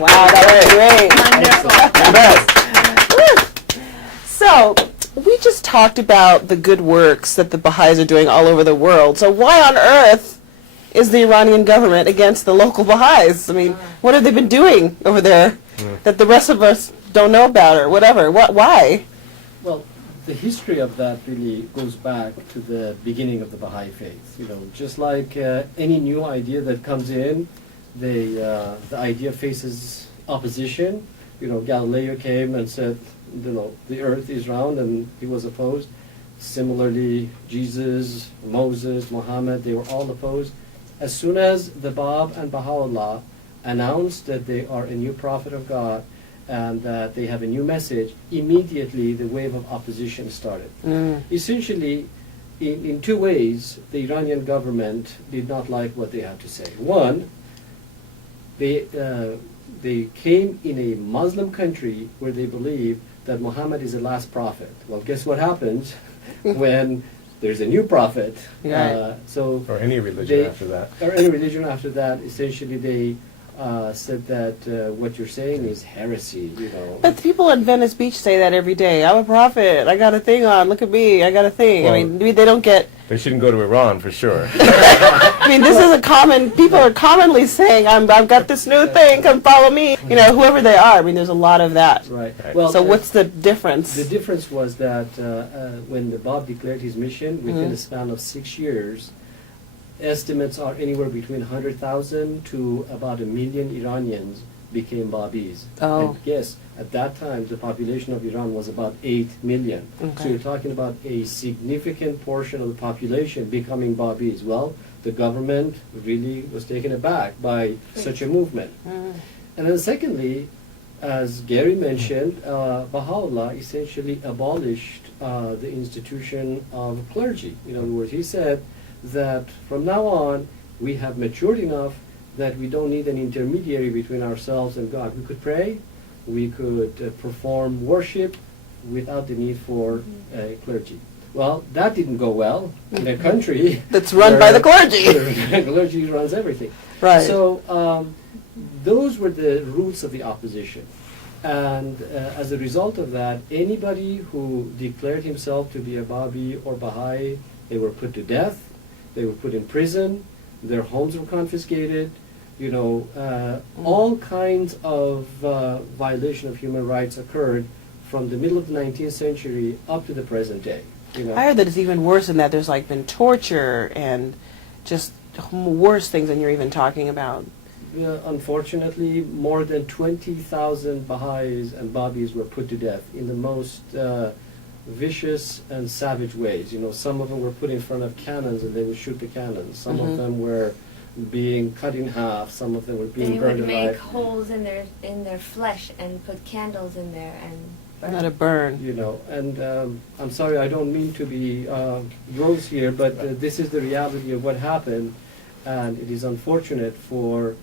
Wow, that was great. So, we just talked about the good works that the Baha'is are doing all over the world. So why on earth is the Iranian government against the local Baha'is? I mean, what have they been doing over there that the rest of us don't know about or whatever? Why? Well, the history of that really goes back to the beginning of the Baha'i faith. You know, just like any new idea that comes in, the idea faces opposition. You know, Galileo came and said, you know, the earth is round, and he was opposed. Similarly, Jesus, Moses, Muhammad, they were all opposed. As soon as the Bab and Baha'u'llah announced that they are a new prophet of God and that they have a new message, immediately the wave of opposition started. Essentially, in two ways, the Iranian government did not like what they had to say. One, they came in a Muslim country where they believe that Muhammad is the last prophet. Well, guess what happens when there's a new prophet? Or any religion after that. Or any religion after that. Essentially, they said that what you're saying is heresy, you know. But the people in Venice Beach say that every day. I'm a prophet. I got a thing on. Look at me. I got a thing. Well, I mean, they don't get... They shouldn't go to Iran, for sure. I mean, this is a common... People are commonly saying, I've got this new thing. Come follow me. You know, whoever they are. I mean, there's a lot of that. Right. Well, so what's the difference? The difference was that when the Bab declared his mission, within a span of 6 years, estimates are anywhere between 100,000 to about 1 million Iranians became Babis. And yes, at that time, the population of Iran was about 8 million. So you're talking about a significant portion of the population becoming Babis. Well, the government really was taken aback by such a movement. And then secondly, as Gary mentioned, Baha'u'llah essentially abolished the institution of clergy. In other words, he said that from now on, we have matured enough that we don't need an intermediary between ourselves and God. We could pray, we could perform worship without the need for clergy. Well, that didn't go well in a country that's run by the clergy. The clergy runs everything. Right. So those were the roots of the opposition. And as a result of that, anybody who declared himself to be a Babi or Baha'i, they were put to death, they were put in prison, their homes were confiscated, you know, all kinds of violation of human rights occurred from the middle of the 19th century up to the present day. You know. I heard that it's even worse than that. There's like been torture and just worse things than you're even talking about. Unfortunately, more than 20,000 Baha'is and Babis were put to death in the most vicious and savage ways. You know, some of them were put in front of cannons and they would shoot the cannons. Some of them were being cut in half. Some of them were being burned alive. They would make holes in their flesh and put candles in there and burn. Let it burn. You know, and I'm sorry, I don't mean to be gross here, but this is the reality of what happened, and it is unfortunate for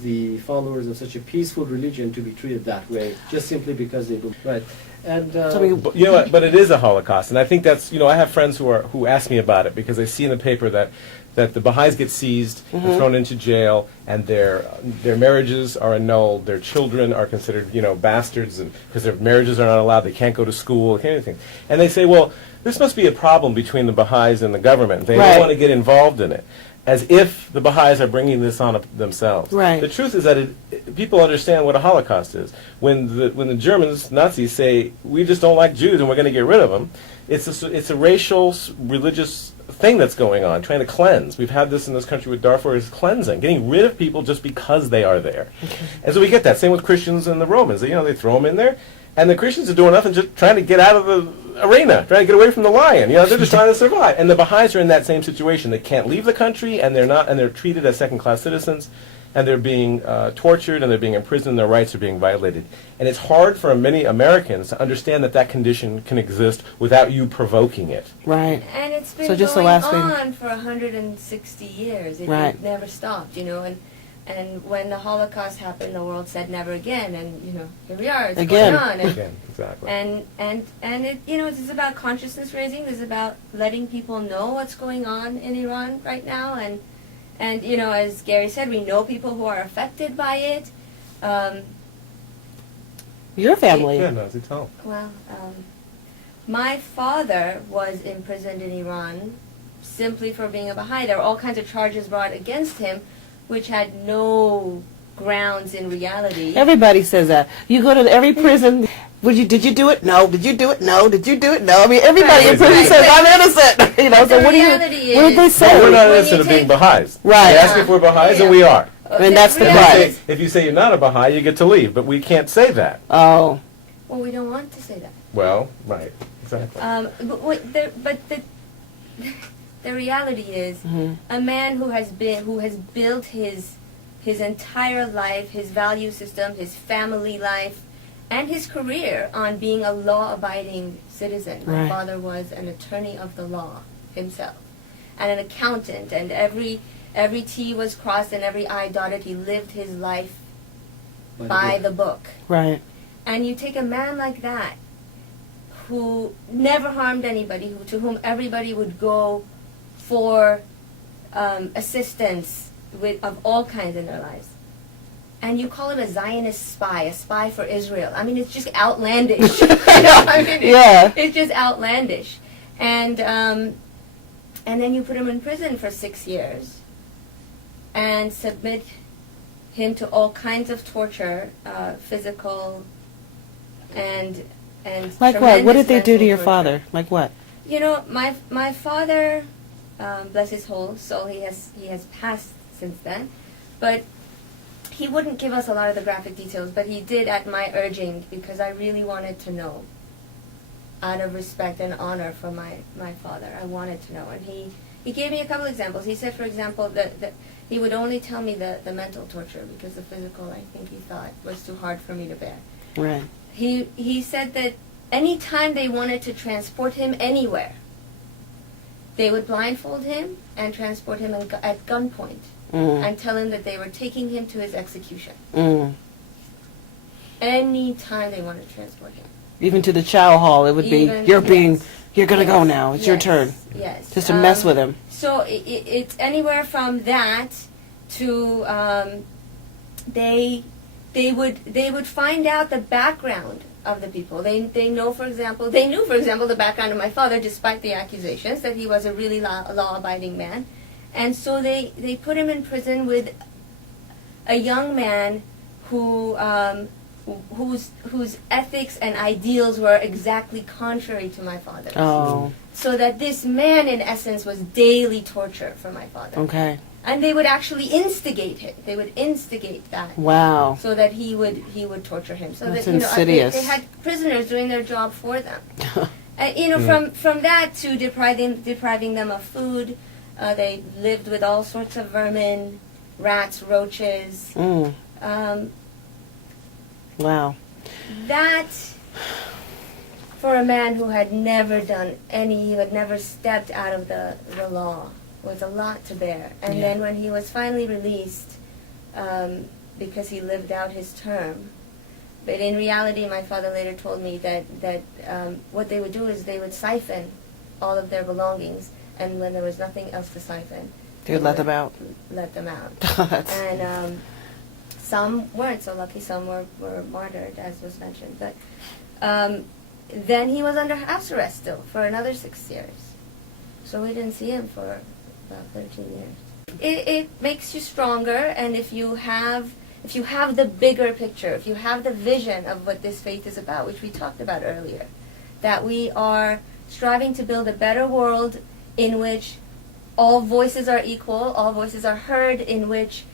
the followers of such a peaceful religion to be treated that way, just simply because they believe. Right. And you know what? But it is a Holocaust, and I think that's, you know, I have friends who ask me about it because they see in the paper that the Baha'is get seized and thrown into jail, and their marriages are annulled, their children are considered, you know, bastards, and because their marriages are not allowed, they can't go to school, anything. And they say, well, this must be a problem between the Baha'is and the government. They don't want to get involved in it, as if the Baha'is are bringing this on themselves. Right. The truth is that people understand what a Holocaust is. When the Germans, Nazis, say, we just don't like Jews and we're going to get rid of them, it's a racial, religious thing that's going on, trying to cleanse. We've had this in this country with Darfur, is cleansing, getting rid of people just because they are there. And so we get that. Same with Christians and the Romans. You know, they throw them in there, and the Christians are doing nothing, just trying to get out of the arena, trying to get away from the lion. You know, they're just trying to survive. And the Baha'is are in that same situation. They can't leave the country, and they're treated as second-class citizens, and they're being tortured, and they're being imprisoned, and their rights are being violated. And it's hard for many Americans to understand that condition can exist without you provoking it. Right. And it's been So just the going last on for 160 years. It never stopped, you know. And when the Holocaust happened, the world said never again. And, you know, here we are. It's going on. And, again, exactly. And it, you know, it's about consciousness raising. It's about letting people know what's going on in Iran right now. And you know, as Gary said, we know people who are affected by it. Your family. Yeah, Nazi, tell 'em. Well, my father was imprisoned in Iran simply for being a Baha'i. There were all kinds of charges brought against him, which had no grounds in reality. Everybody says that. You go to every prison. Did you do it? No. Did you do it? No. Did you do it? No. I mean, everybody in prison says I'm innocent. You know. But So the what do you? reality What did they is- say? Well, we're not When innocent you of being take- Baha'is. Right. They ask if we're Baha'is, and we are. And that's the reality right. is- If you say you're not a Baha'i, you get to leave, but we can't say that. Oh. Well, we don't want to say that. Well, right, exactly. The reality is, Mhm. a man who has built his entire life, his value system, his family life, and his career on being a law-abiding citizen. My Right. father was an attorney of the law himself, and an accountant, and every T was crossed and every I dotted. He lived his life by the book. Right. And you take a man like that, who never harmed anybody, to whom everybody would go for assistance of all kinds in their lives, and you call him a Zionist spy, a spy for Israel. I mean, it's just outlandish. You know, I mean, Yeah. it's just outlandish. And then you put him in prison for 6 years, and submit him to all kinds of torture, physical and Like what? What did they do tremendous to your mental torture. father? Like what? You know, my father, bless his whole soul, he has passed since then, but he wouldn't give us a lot of the graphic details, but he did at my urging, because I really wanted to know, out of respect and honor for my father. I wanted to know, and he gave me a couple examples. He said, for example, that he would only tell me the mental torture, because the physical, I think he thought, was too hard for me to bear. Right. He said that any time they wanted to transport him anywhere, they would blindfold him and transport him at gunpoint Mm. and tell him that they were taking him to his execution. Mm. Any time they wanted to transport him. Even to the chow hall, it would be Even- you're yes. gonna go Yes. now. It's your Yes. turn. Yes. Just to mess with him. So it's anywhere from that to they would find out the background of the people. They knew, for example, the background of my father, despite the accusations that he was a really law-abiding man, and so they put him in prison with a young man whose ethics and ideals were exactly contrary to my father's. Oh. So that this man, in essence, was daily torture for my father. Okay. And they would actually instigate him. They would instigate that, Wow. so that he would torture him. So That's that insidious. they had prisoners doing their job for them. From that to depriving them of food, they lived with all sorts of vermin, rats, roaches. Mm. Wow. That, for a man who had never who had never stepped out of the law, was a lot to bear. And Yeah. then when he was finally released, because he lived out his term, but in reality, my father later told me that what they would do is they would siphon all of their belongings, and when there was nothing else to siphon, They would let them out. Let them out. That's- And some weren't so lucky. Some were martyred, as was mentioned. But then he was under house arrest still for another 6 years. So we didn't see him for about 13 years. It makes you stronger, and if you have the bigger picture, if you have the vision of what this faith is about, which we talked about earlier, that we are striving to build a better world in which all voices are equal, all voices are heard, in which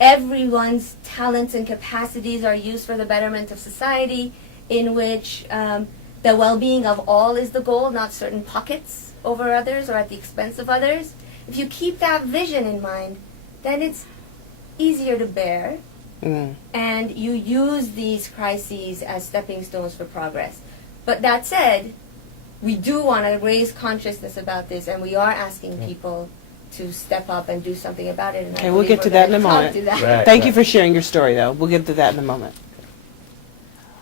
everyone's talents and capacities are used for the betterment of society, in which the well-being of all is the goal, not certain pockets over others or at the expense of others. If you keep that vision in mind, then it's easier to bear, and you use these crises as stepping stones for progress. But that said, we do want to raise consciousness about this, and we are asking people to step up and do something about it. And Okay, I we'll believe get to we're that in a gonna talk moment. to that. Right. Thank you for sharing your story, though. We'll get to that in a moment.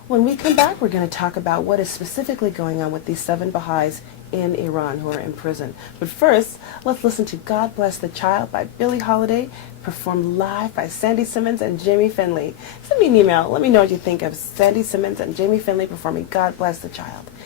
When we come back, we're going to talk about what is specifically going on with these 7 Baha'is in Iran who are in prison. But first, let's listen to God Bless the Child by Billie Holiday, performed live by Sandy Simmons and Jamie Finley. Send me an email. Let me know what you think of Sandy Simmons and Jamie Finley performing God Bless the Child.